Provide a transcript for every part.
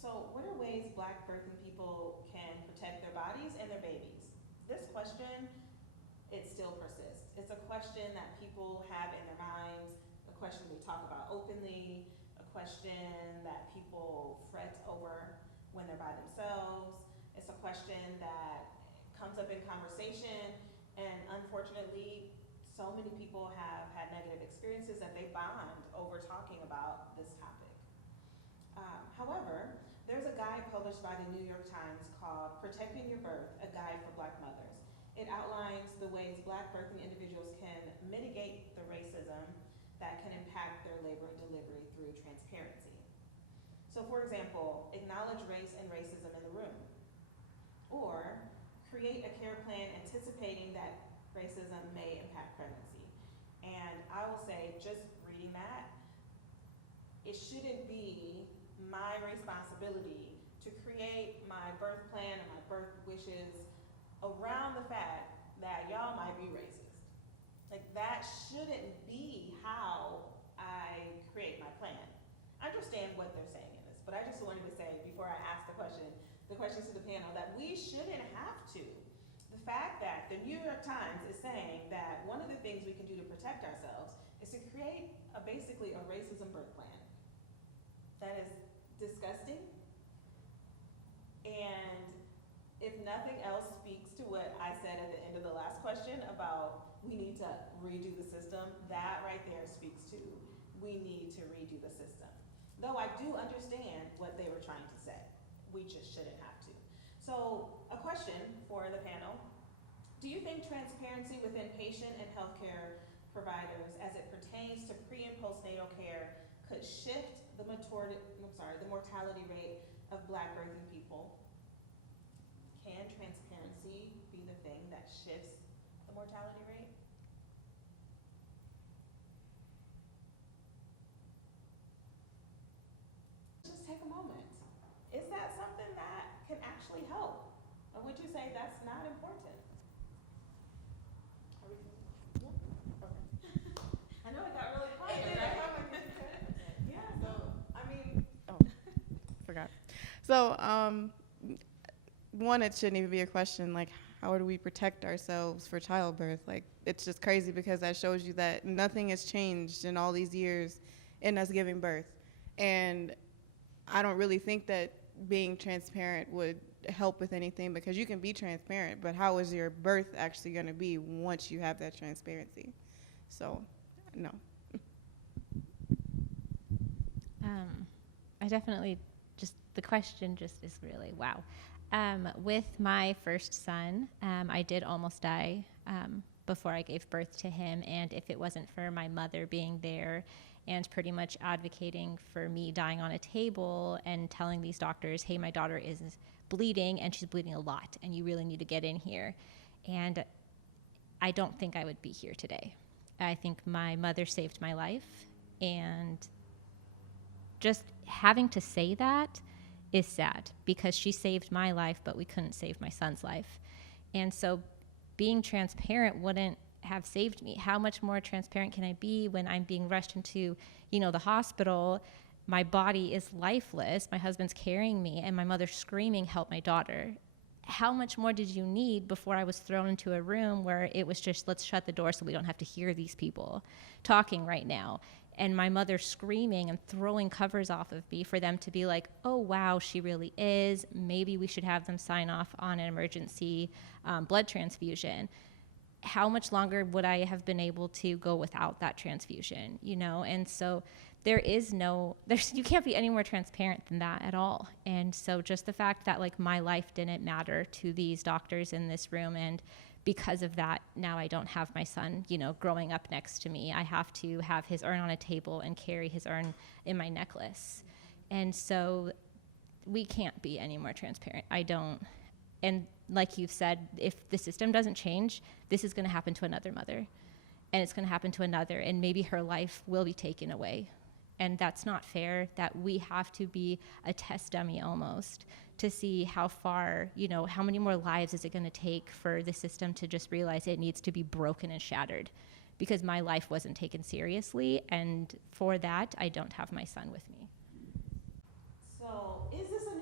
So, what are ways Black birthing people can protect their bodies and their babies? This question, it still persists. It's a question that people have in their minds, a question they talk about openly, a question that people fret over when they're by themselves. It's a question that comes up in conversation, and unfortunately, so many people have had negative experiences that they bond over talking about this topic. However, there's a guide published by the New York Times called Protecting Your Birth, a Guide for Black Mothers. It outlines the ways Black birthing individuals can mitigate the racism that can impact their labor and delivery through transparency. So for example, acknowledge race and racism in the room, or create a care plan anticipating that racism may impact pregnancy. And I will say, just reading that, it shouldn't be my responsibility to create my birth plan and my birth wishes around the fact that y'all might be racist. Like, that shouldn't be how I create my plan. I understand what they're saying in this, but I just wanted to say, before I ask the questions to the panel, that we shouldn't have to. The fact that the New York Times is saying that one of the things we can do to protect ourselves is to create basically a racism birth plan. That is disgusting. And if nothing else speaks to what I said at the end of the last question about we need to redo the system, that right there speaks to we need to redo the system. Though I do understand what they were trying to say. We just shouldn't have to. So a question for the panel. Do you think transparency within patient and healthcare providers as it pertains to pre and postnatal care could shift the mortality rate of Black birthing people? Can transparency be the thing that shifts the mortality rate? Just take a moment. Is that something that can actually help? Or would you say that's not important? Are we good? Yeah? Okay. I know it got really quiet. Yeah, so, I mean. Oh, forgot. So, one, it shouldn't even be a question, like, how do we protect ourselves for childbirth? Like, it's just crazy because that shows you that nothing has changed in all these years in us giving birth. And I don't really think that being transparent would help with anything, because you can be transparent, but how is your birth actually going to be once you have that transparency? So, no. I definitely the question just is really wow. With my first son, I did almost die before I gave birth to him, and if it wasn't for my mother being there and pretty much advocating for me dying on a table and telling these doctors, hey, my daughter is bleeding and she's bleeding a lot and you really need to get in here. And I don't think I would be here today. I think my mother saved my life, and just having to say that is sad because she saved my life, but we couldn't save my son's life. And so being transparent wouldn't have saved me. How much more transparent can I be when I'm being rushed into, the hospital? My body is lifeless. My husband's carrying me and my mother's screaming, help my daughter. How much more did you need before I was thrown into a room where it was just, let's shut the door so we don't have to hear these people talking right now? And my mother screaming and throwing covers off of me for them to be like, oh, wow, she really is. Maybe we should have them sign off on an emergency blood transfusion. How much longer would I have been able to go without that transfusion, And so you can't be any more transparent than that at all. And so just the fact that my life didn't matter to these doctors in this room, and because of that, now I don't have my son, growing up next to me. I have to have his urn on a table and carry his urn in my necklace. And so we can't be any more transparent. I don't. And like you've said, if the system doesn't change, this is going to happen to another mother, and it's going to happen to another, and maybe her life will be taken away. And that's not fair, that we have to be a test dummy almost to see how far, how many more lives is it going to take for the system to just realize it needs to be broken and shattered, because my life wasn't taken seriously, and for that, I don't have my son with me. So is this a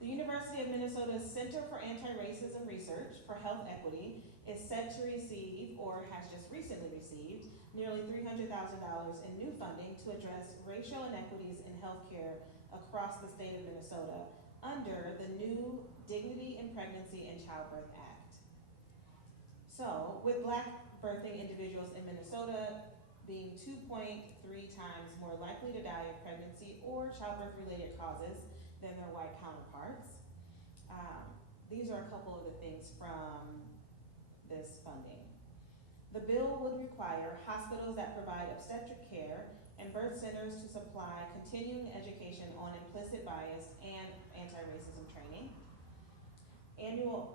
The University of Minnesota's Center for Anti-Racism Research for Health Equity is set to receive, or has just recently received, nearly $300,000 in new funding to address racial inequities in healthcare across the state of Minnesota under the new Dignity in Pregnancy and Childbirth Act. So, with Black birthing individuals in Minnesota being 2.3 times more likely to die of pregnancy or childbirth-related causes than their white counterparts. These are a couple of the things from this funding. The bill would require hospitals that provide obstetric care and birth centers to supply continuing education on implicit bias and anti-racism training, annual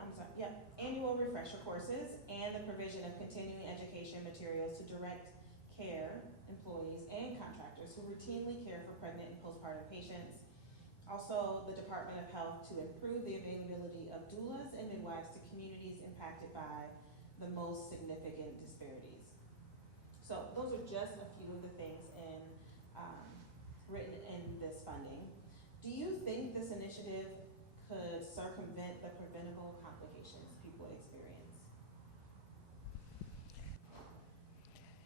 refresher courses, and the provision of continuing education materials to direct care employees and contractors who routinely care for pregnant and postpartum patients. Also, the Department of Health to improve the availability of doulas and midwives to communities impacted by the most significant disparities. So those are just a few of the things written in this funding. Do you think this initiative could circumvent the preventable complications people experience?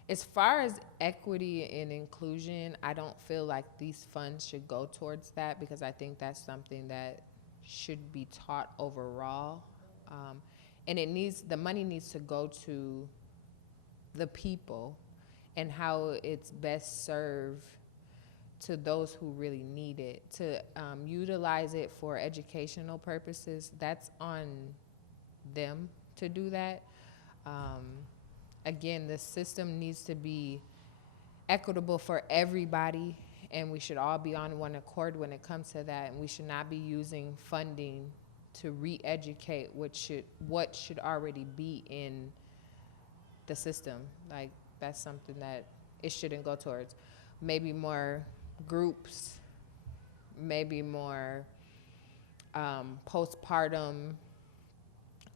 As far as equity and inclusion, I don't feel like these funds should go towards that, because I think that's something that should be taught overall. And the money needs to go to the people and how it's best served to those who really need it. To utilize it for educational purposes, that's on them to do that. Again, the system needs to be equitable for everybody, and we should all be on one accord when it comes to that, and we should not be using funding to re-educate what should already be in the system. Like, that's something that it shouldn't go towards. Maybe more groups, maybe more postpartum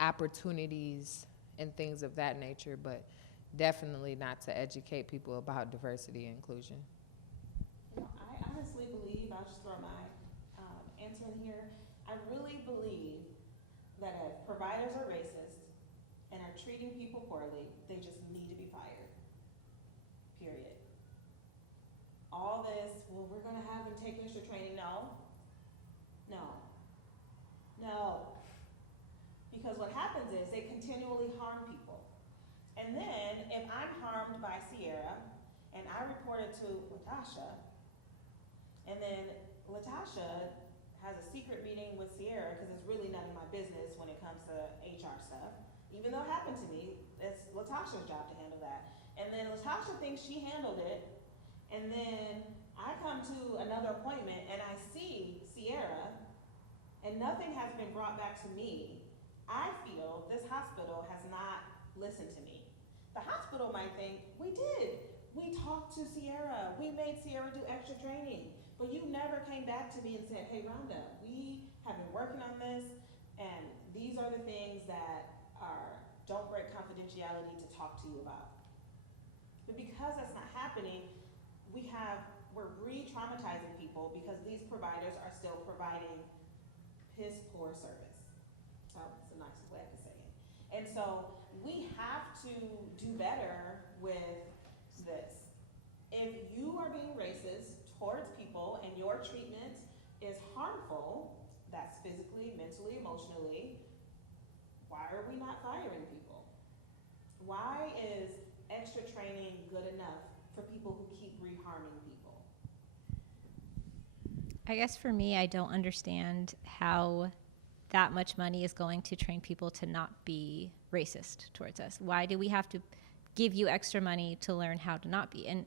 opportunities and things of that nature, but definitely not to educate people about diversity and inclusion. I honestly believe, I'll just throw my answer in here, I really believe that if providers are racist and are treating people poorly, they just need to be fired, period. All this, well, we're gonna have them take extra training, no. Because what happens is they continually harm people. And then if I'm harmed by Sierra and I report it to Latasha, and then Latasha has a secret meeting with Sierra, because it's really none of my business when it comes to HR stuff, even though it happened to me, it's Latasha's job to handle that. And then Latasha thinks she handled it, and then I come to another appointment and I see Sierra, and nothing has been brought back to me. I feel this hospital has not listened to me. The hospital might think, we did. We talked to Sierra. We made Sierra do extra training. But you never came back to me and said, hey, Rhonda, we have been working on this, and these are the things that don't break confidentiality to talk to you about. But because that's not happening, we're re-traumatizing people, because these providers are still providing piss poor service. Oh, it's the nicest way I can say it. And so we have to do better with this. If you are being racist towards people and your treatment is harmful, that's physically, mentally, emotionally, why are we not firing people? Why is extra training good enough for people who keep reharming people? I guess for me, I don't understand how that much money is going to train people to not be racist towards us. Why do we have to give you extra money to learn how to not be? And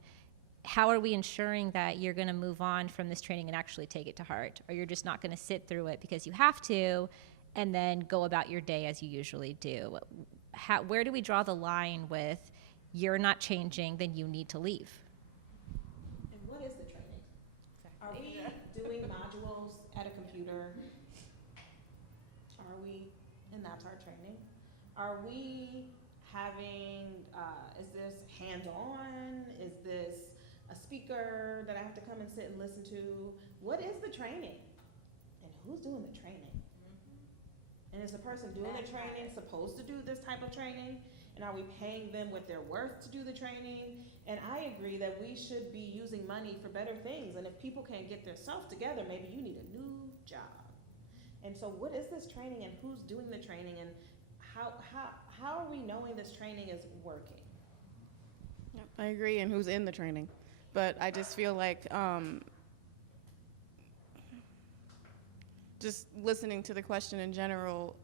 how are we ensuring that you're going to move on from this training and actually take it to heart? Or you're just not going to sit through it because you have to and then go about your day as you usually do? Where do we draw the line with you're not changing, then you need to leave? And what is the training? Are we doing modules at a computer? And that's our training? Are we having, is this hands-on? Is this a speaker that I have to come and sit and listen to? What is the training? And who's doing the training? And is the person doing the training supposed to do this type of training? And are we paying them what they're worth to do the training? And I agree that we should be using money for better things. And if people can't get themselves together, maybe you need a new job. And so what is this training, and who's doing the training, and how are we knowing this training is working? Yep, I agree, and who's in the training. But I just feel like just listening to the question in general,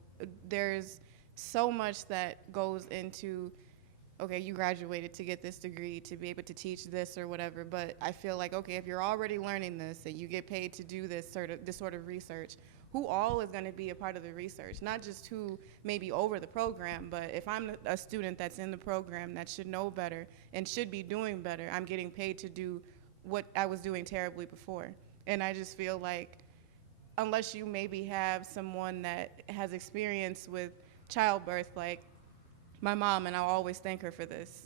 there's so much that goes into, okay, you graduated to get this degree to be able to teach this or whatever, but I feel like, okay, if you're already learning this and you get paid to do this sort of research, who all is going to be a part of the research? Not just who may be over the program, but if I'm a student that's in the program that should know better and should be doing better, I'm getting paid to do what I was doing terribly before. And I just feel like unless you maybe have someone that has experience with childbirth, like my mom, and I'll always thank her for this.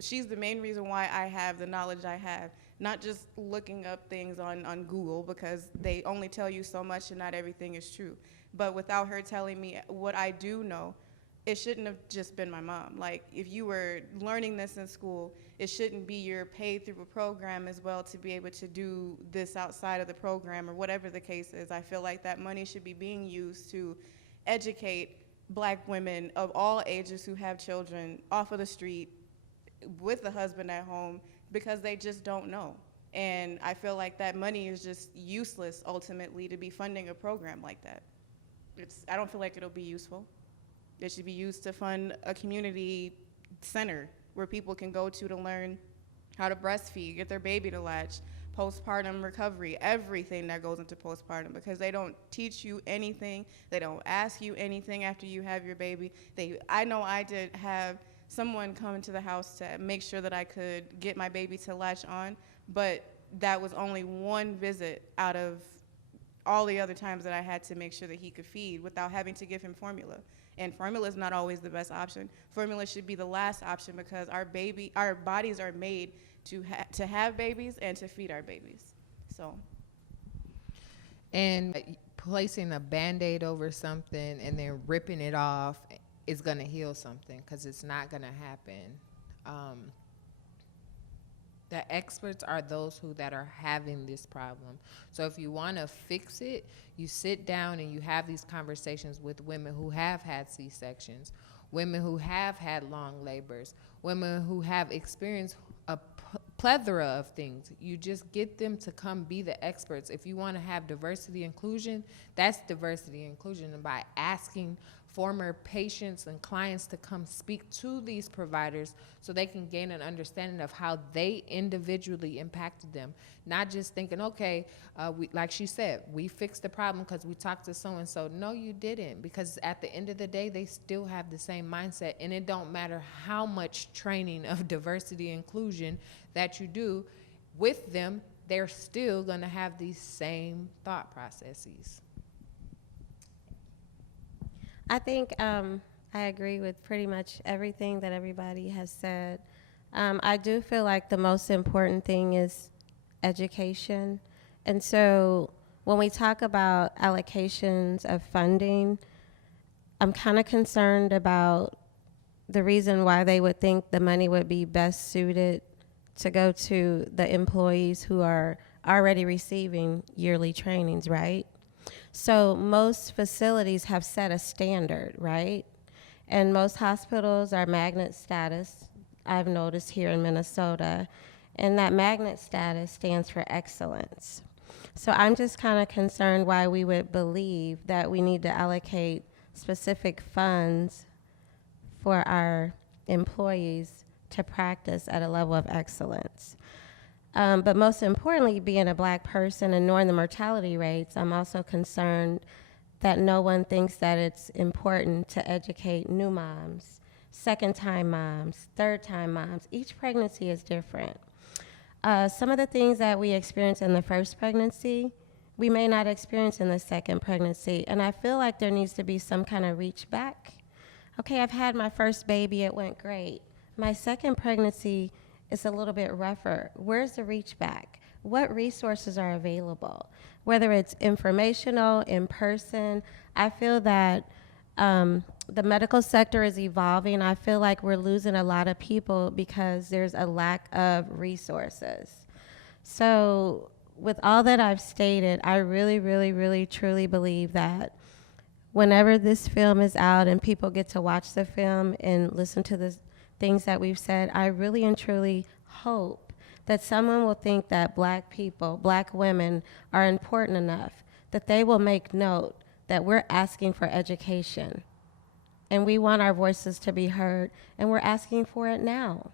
She's the main reason why I have the knowledge I have, not just looking up things on Google, because they only tell you so much and not everything is true. But without her telling me what I do know, it shouldn't have just been my mom. Like, if you were learning this in school, it shouldn't be you're paid through a program as well to be able to do this outside of the program or whatever the case is. I feel like that money should be being used to educate Black women of all ages who have children off of the street with the husband at home because they just don't know. And I feel like that money is just useless ultimately to be funding a program like that. I don't feel like it'll be useful. It should be used to fund a community center where people can go to learn how to breastfeed, get their baby to latch, postpartum recovery, everything that goes into postpartum, because they don't teach you anything. They don't ask you anything after you have your baby. I know I did have someone come into the house to make sure that I could get my baby to latch on, but that was only one visit out of all the other times that I had to make sure that he could feed without having to give him formula. And formula is not always the best option. Formula should be the last option because our bodies are made to have babies and to feed our babies. So. And placing a Band-Aid over something and then ripping it off is going to heal something, because it's not going to happen. The experts are those that are having this problem. So if you want to fix it, you sit down and you have these conversations with women who have had C-sections, women who have had long labors, women who have experienced a plethora of things. You just get them to come be the experts. If you want to have diversity inclusion, that's diversity inclusion. And by asking former patients and clients to come speak to these providers so they can gain an understanding of how they individually impacted them. Not just thinking, okay, like she said, we fixed the problem because we talked to so-and-so. No, you didn't, because at the end of the day, they still have the same mindset, and it don't matter how much training of diversity inclusion that you do with them, they're still gonna have these same thought processes. I think I agree with pretty much everything that everybody has said. I do feel like the most important thing is education. And so when we talk about allocations of funding, I'm kind of concerned about the reason why they would think the money would be best suited to go to the employees who are already receiving yearly trainings, right? So most facilities have set a standard, right? And most hospitals are magnet status, I've noticed here in Minnesota. And that magnet status stands for excellence. So I'm just kind of concerned why we would believe that we need to allocate specific funds for our employees to practice at a level of excellence. But most importantly, being a Black person and knowing the mortality rates, I'm also concerned that no one thinks that it's important to educate new moms, second-time moms, third-time moms. Each pregnancy is different. Some of the things that we experience in the first pregnancy, we may not experience in the second pregnancy. And I feel like there needs to be some kind of reach back. Okay, I've had my first baby, it went great. My second pregnancy is a little bit rougher. Where's the reach back? what resources are available, whether it's informational, in person. I feel that the medical sector is evolving. I feel like we're losing a lot of people because there's a lack of resources. So with all that I've stated, I really, really, really, truly believe that whenever this film is out and people get to watch the film and listen to the things that we've said, I really and truly hope that someone will think that Black people, Black women are important enough, that they will make note that we're asking for education and we want our voices to be heard, and we're asking for it now.